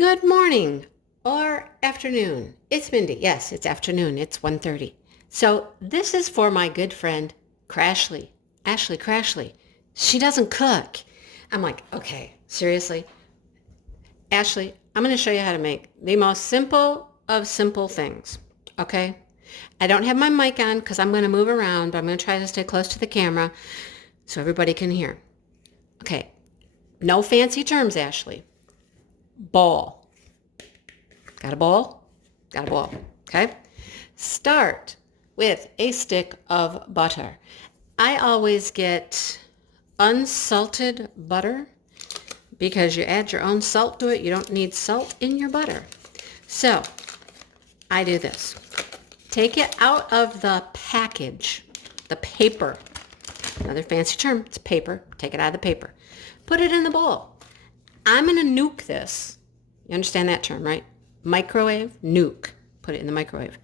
Good morning or afternoon. It's Mindy. Yes, it's afternoon. It's 1:30. So this is for my good friend Crashley. Ashley Crashley. She doesn't cook. I'm like, okay, seriously? Ashley, I'm going to show you how to make the most simple of simple things. Okay? I don't have my mic on because I'm going to move around, but I'm going to try to stay close to the camera so everybody can hear. Okay. No fancy terms, Ashley. Bowl. Got a bowl? Got a bowl. Okay? Start with a stick of butter. I always get unsalted butter because you add your own salt to it. You don't need salt in your butter. So I do this. Take it out of the package, the paper. Another fancy term, it's paper. Take it out of the paper. Put it in the bowl. I'm going to nuke this. You understand that term, right? Microwave, nuke. Put it in the microwave.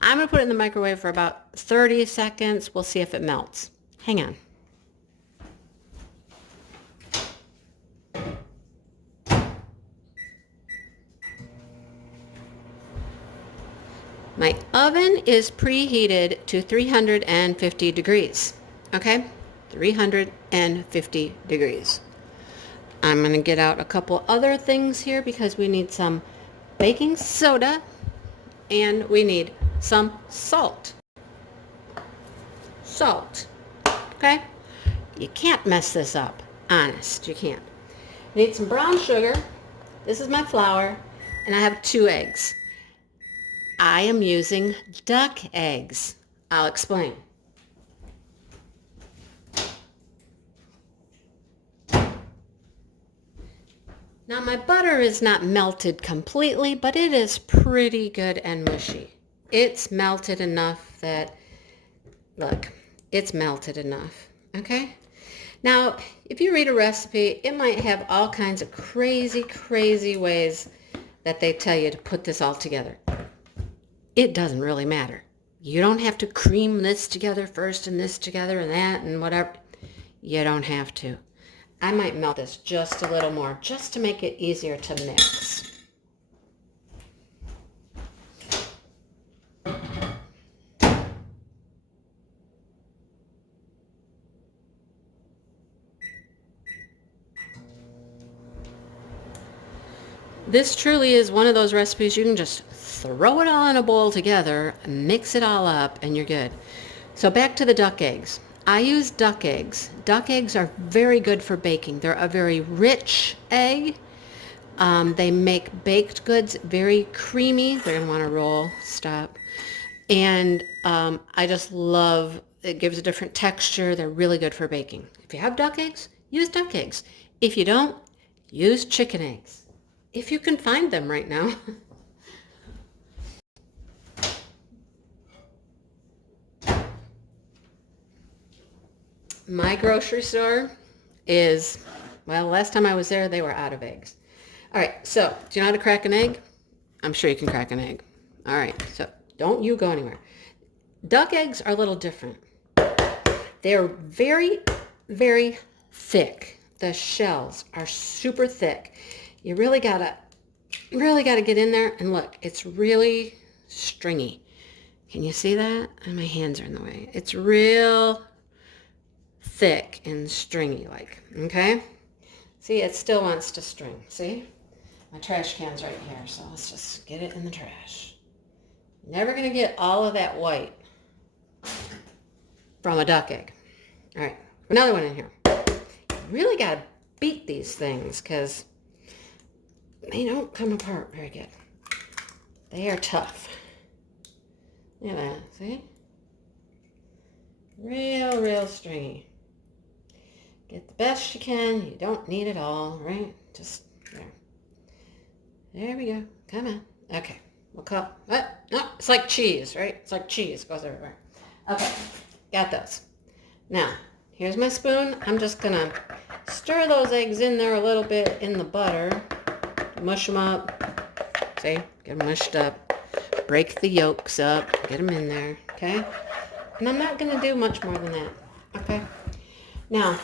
I'm going to put it in the microwave for about 30 seconds. We'll see if it melts. Hang on. My oven is preheated to 350 degrees. Okay? 350 degrees. I'm going to get out a couple other things here because we need some baking soda and we need some salt. Salt. Okay? You can't mess this up. Honest, you can't. Need some brown sugar. This is my flour, and I have 2 eggs. I am using duck eggs. I'll explain. Now my butter is not melted completely, but it is pretty good and mushy. It's melted enough that, look, it's melted enough, okay? Now, if you read a recipe, it might have all kinds of crazy ways that they tell you to put this all together. It doesn't really matter. You don't have to cream this together first and this together and that and whatever. You don't have to. I might melt this just a little more, just to make it easier to mix. This truly is one of those recipes you can just throw it all in a bowl together, mix it all up, and you're good. So back to the duck eggs. I use duck eggs. Duck eggs are very good for baking. They're a very rich egg. They make baked goods very creamy. They're going to want to roll, stop. And I just love, it gives a different texture. They're really good for baking. If you have duck eggs, use duck eggs. If you don't, use chicken eggs. If you can find them right now. My grocery store is, well, last time I was there, they were out of eggs. All right, so do you know how to crack an egg? I'm sure you can crack an egg. All right, so don't you go anywhere. Duck eggs are a little different. They're very thick. The shells are super thick. You really gotta get in there and look, it's really stringy. Can you see that? And my hands are in the way. It's real thick and stringy like, okay? See, it still wants to string, see? My trash can's right here, so let's just get it in the trash. Never gonna get all of that white from a duck egg. All right, another one in here. You really gotta beat these things because they don't come apart very good. They are tough. Look at that, see? Real stringy. Get the best you can. You don't need it all, right? Just there. There we go. Come on. Okay. We'll cut. What? No, it's like cheese, right? It's like cheese. It goes everywhere. Okay. Got those. Now, here's my spoon. I'm just going to stir those eggs in there a little bit in the butter. Mush them up. See? Get them mushed up. Break the yolks up. Get them in there. Okay? And I'm not going to do much more than that. Okay? Now,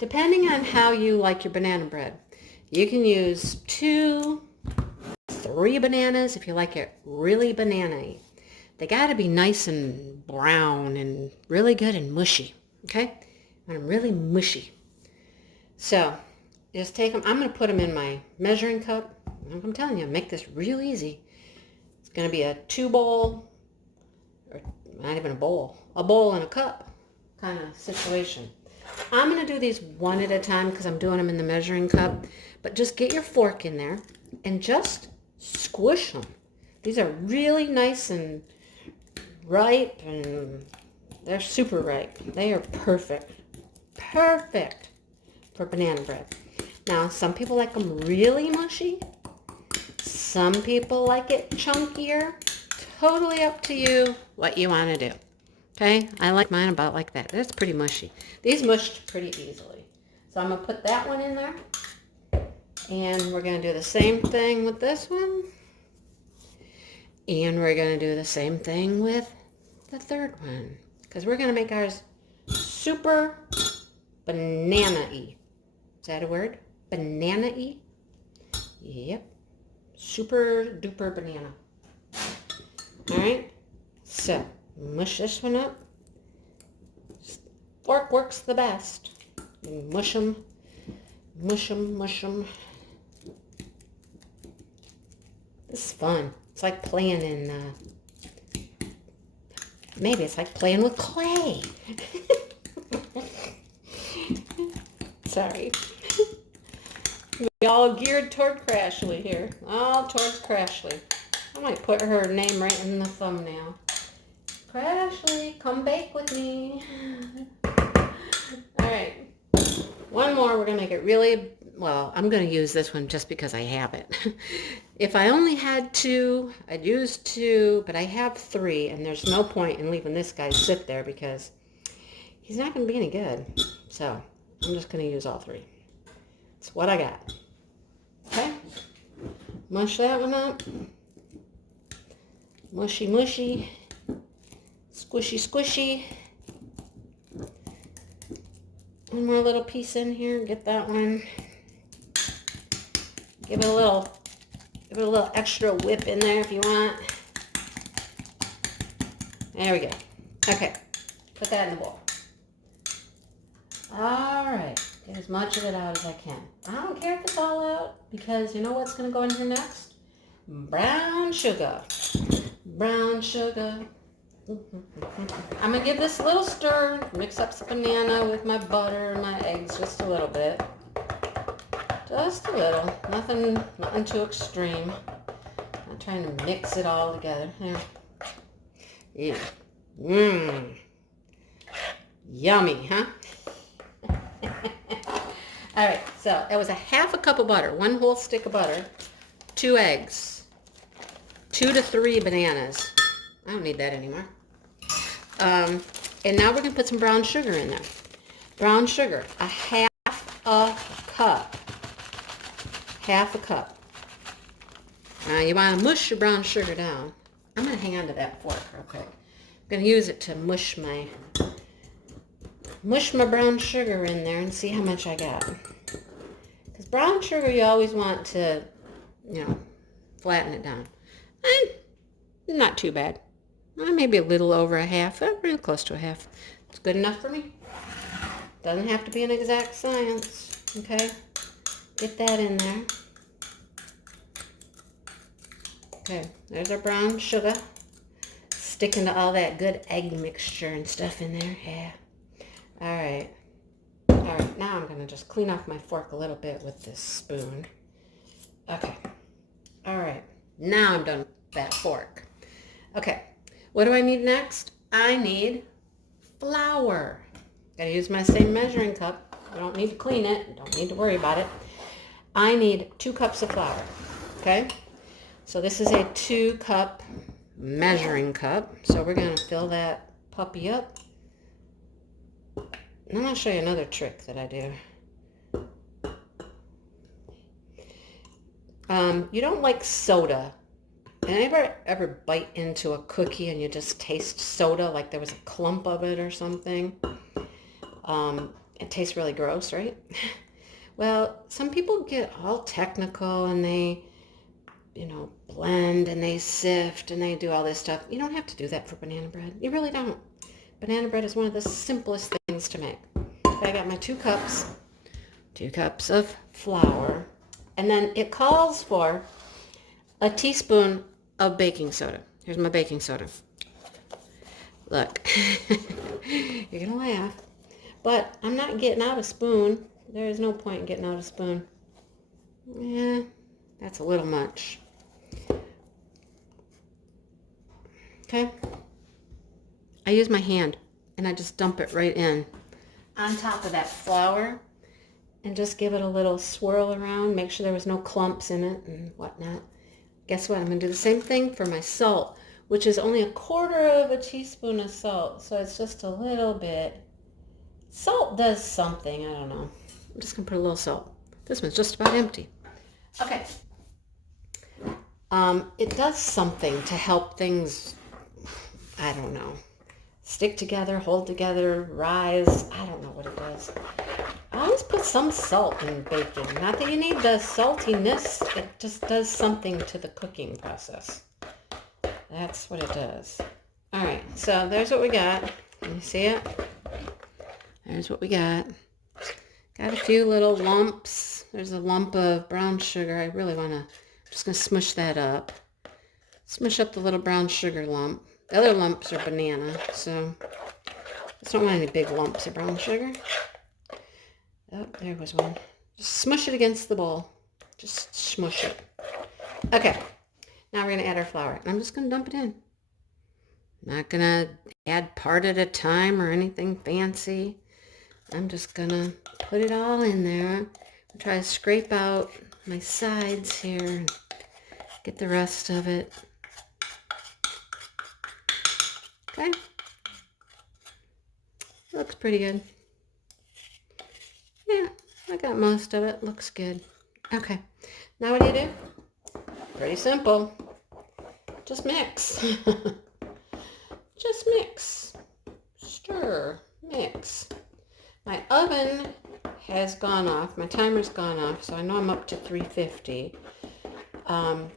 depending on how you like your banana bread, you can use 2 3 bananas if you like it really banana-y. They got to be nice and brown and really good and mushy, okay? And I'm really mushy. So just take them. I'm going to put them in my measuring cup. I'm telling you, make this real easy. It's going to be a 2-bowl, or not even a bowl and a cup kind of situation. I'm going to do these one at a time because I'm doing them in the measuring cup. But just get your fork in there and just squish them. These are really nice and ripe, and they're super ripe. They are perfect. Perfect for banana bread. Now, some people like them really mushy. Some people like it chunkier. Totally up to you what you want to do. Okay? I like mine about like that. That's pretty mushy. These mushed pretty easily. So I'm going to put that one in there. And we're going to do the same thing with this one. And we're going to do the same thing with the third one. Because we're going to make ours super banana-y. Is that a word? Banana-y? Yep. Super duper banana. Alright. So, mush this one up. Fork works the best. Mush them. Mush them, mush them. This is fun. It's like playing in, maybe it's like playing with clay. Sorry. We all geared toward Crashley here. All towards Crashley. I might put her name right in the thumbnail. Crashley, come bake with me. All right. One more. We're going to make it really, well, I'm going to use this one just because I have it. If I only had 2, I'd use 2, but I have 3, and there's no point in leaving this guy sit there because he's not going to be any good. So I'm just going to use all 3. It's what I got. Okay? Mush that one up. Mushy, mushy. Squishy, squishy. One more little piece in here. Get that one. Give it a little extra whip in there if you want. There we go. Okay. Put that in the bowl. All right. Get as much of it out as I can. I don't care if it's all out because you know what's going to go in here next? Brown sugar. Brown sugar. I'm going to give this a little stir. Mix up some banana with my butter and my eggs just a little bit. Just a little. Nothing too extreme. I'm trying to mix it all together. There. Yeah. Mmm. Yummy, huh? All right, so it was a half a cup of butter, 1 whole stick of butter, 2 eggs, 2 to 3 bananas. I don't need that anymore. And now we're going to put some brown sugar in there. Brown sugar, a half a cup. Half a cup. Now you want to mush your brown sugar down. I'm going to hang on to that fork real quick. I'm going to use it to mush my brown sugar in there and see how much I got. Because brown sugar you always want to, flatten it down. And not too bad. Maybe a little over a half, real close to a half. It's good enough for me. Doesn't have to be an exact science, okay? Get that in there. Okay, there's our brown sugar. Sticking to all that good egg mixture and stuff in there, yeah. All right, now I'm going to just clean off my fork a little bit with this spoon. Okay, all right, now I'm done with that fork. Okay, what do I need next? I need flour. Got to use my same measuring cup. I don't need to clean it, don't need to worry about it. I need 2 cups of flour, okay? So this is a 2-cup measuring cup. So we're going to fill that puppy up. And I'm going to show you another trick that I do. You don't like soda. Anybody ever bite into a cookie and you just taste soda like there was a clump of it or something? It tastes really gross, right? Well, some people get all technical and they, blend and they sift and they do all this stuff. You don't have to do that for banana bread. You really don't. Banana bread is one of the simplest things to make. I got my 2 cups of flour, and then it calls for a teaspoon of baking soda. Here's my baking soda. Look, you're gonna laugh, but I'm not getting out a spoon. There is no point in getting out a spoon. Yeah, that's a little much. Okay, I use my hand and I just dump it right in on top of that flour and just give it a little swirl around. Make sure there was no clumps in it and whatnot. Guess what? I'm going to do the same thing for my salt, which is only 1/4 teaspoon of salt. So it's just a little bit. Salt does something. I don't know. I'm just going to put a little salt. This one's just about empty. Okay. It does something to help things, I don't know, stick together, hold together, rise. I don't know what it does. I always put some salt in baking. Not that you need the saltiness. It just does something to the cooking process. That's what it does. All right, so there's what we got. Can you see it? There's what we got. Got a few little lumps. There's a lump of brown sugar. I really want to, I'm just going to smush that up. Smush up the little brown sugar lump. The other lumps are banana, so I just don't want any big lumps of brown sugar. Oh, there was one. Just smush it against the bowl. Just smush it. Okay, now we're going to add our flour. And I'm just going to dump it in. I'm not going to add part at a time or anything fancy. I'm just going to put it all in there. I'll try to scrape out my sides here and get the rest of it. Okay. Looks pretty good. Yeah, I got most of it. Looks good. Okay. Now what do you do? Pretty simple. Just mix. Just mix. Stir. Mix. My oven has gone off. My timer's gone off, so I know I'm up to 350.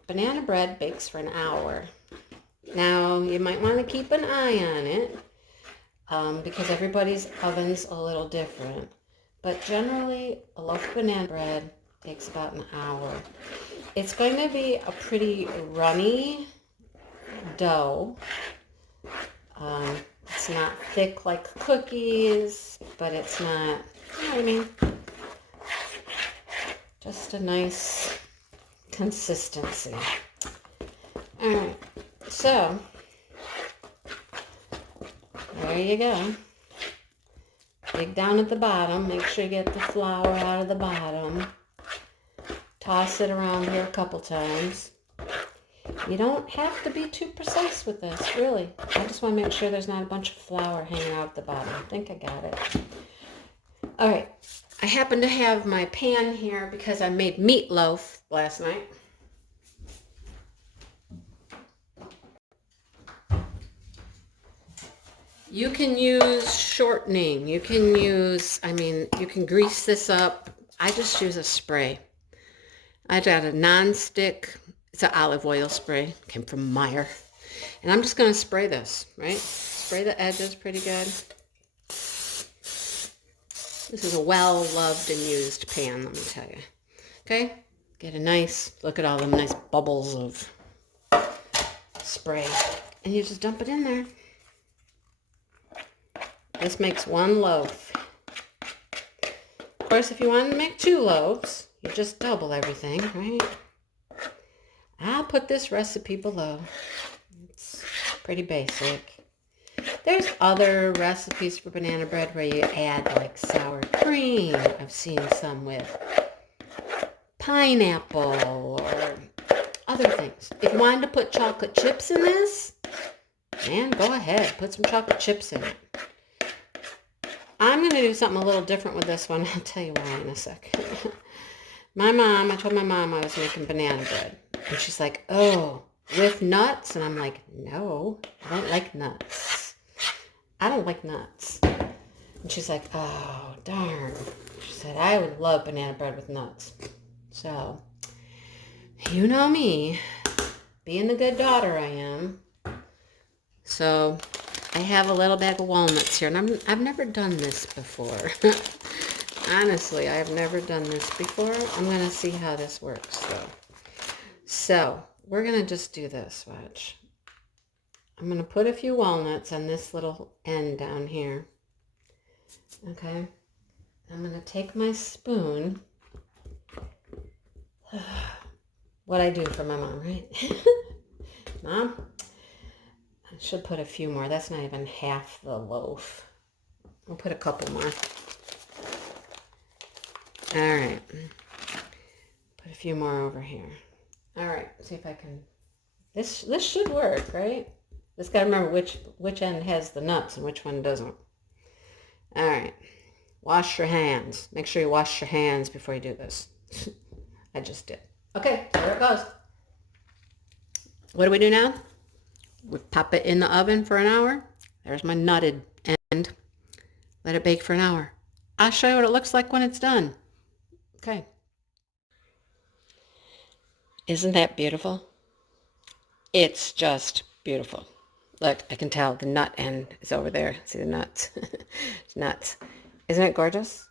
Banana bread bakes for an hour. Now, you might want to keep an eye on it because everybody's oven's a little different. But generally, a loaf of banana bread takes about an hour. It's going to be a pretty runny dough. It's not thick like cookies, but it's not, you know what I mean? Just a nice consistency. All right, so there you go. Dig down at the bottom. Make sure you get the flour out of the bottom. Toss it around here a couple times. You don't have to be too precise with this, really. I just want to make sure there's not a bunch of flour hanging out at the bottom. I think I got it. All right. I happen to have my pan here because I made meatloaf last night. You can use shortening. You can use, you can grease this up. I just use a spray. I got a non-stick, it's an olive oil spray. Came from Meyer. And I'm just going to spray this, right? Spray the edges pretty good. This is a well-loved and used pan, let me tell you. Okay? Get a nice, look at all the nice bubbles of spray. And you just dump it in there. This makes 1 loaf. Of course, if you want to make 2 loaves, you just double everything, right? I'll put this recipe below. It's pretty basic. There's other recipes for banana bread where you add like sour cream. I've seen some with pineapple or other things. If you wanted to put chocolate chips in this, man, go ahead. Put some chocolate chips in it. I'm going to do something a little different with this one. I'll tell you why in a second. I told my mom I was making banana bread. And she's like, oh, with nuts? And I'm like, no, I don't like nuts. I don't like nuts. And she's like, oh, darn. She said, I would love banana bread with nuts. So, you know me. being the good daughter I am. So I have a little bag of walnuts here, and I've never done this before. Honestly, I have never done this before. I'm going to see how this works, though. So we're going to just do this, watch. I'm going to put a few walnuts on this little end down here. Okay. I'm going to take my spoon. What I do for my mom, right? Mom, I should put a few more. That's not even half the loaf. I'll put a couple more. All right. Put a few more over here. All right. See if I can. This should work, right? Just got to remember which end has the nuts and which one doesn't. All right. Wash your hands. Make sure you wash your hands before you do this. I just did. Okay, there it goes. What do we do now? We pop it in the oven for an hour. There's my nutted end. Let it bake for an hour. I'll show you what it looks like when it's done. Okay. Isn't that beautiful? It's just beautiful. Look, I can tell the nut end is over there. See the nuts? It's nuts. Isn't it gorgeous?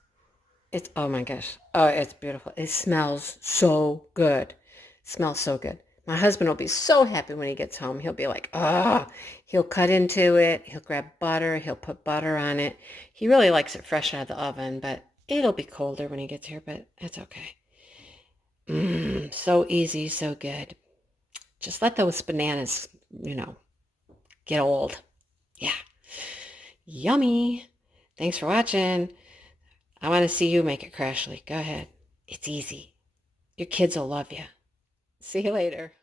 It's, oh my gosh. Oh, it's beautiful. It smells so good. It smells so good. My husband will be so happy when he gets home. He'll be like, oh, he'll cut into it. He'll grab butter. He'll put butter on it. He really likes it fresh out of the oven, but it'll be colder when he gets here, but it's okay. So easy, so good. Just let those bananas, get old. Yeah. Yummy. Thanks for watching. I want to see you make it, Crashley. Go ahead. It's easy. Your kids will love you. See you later.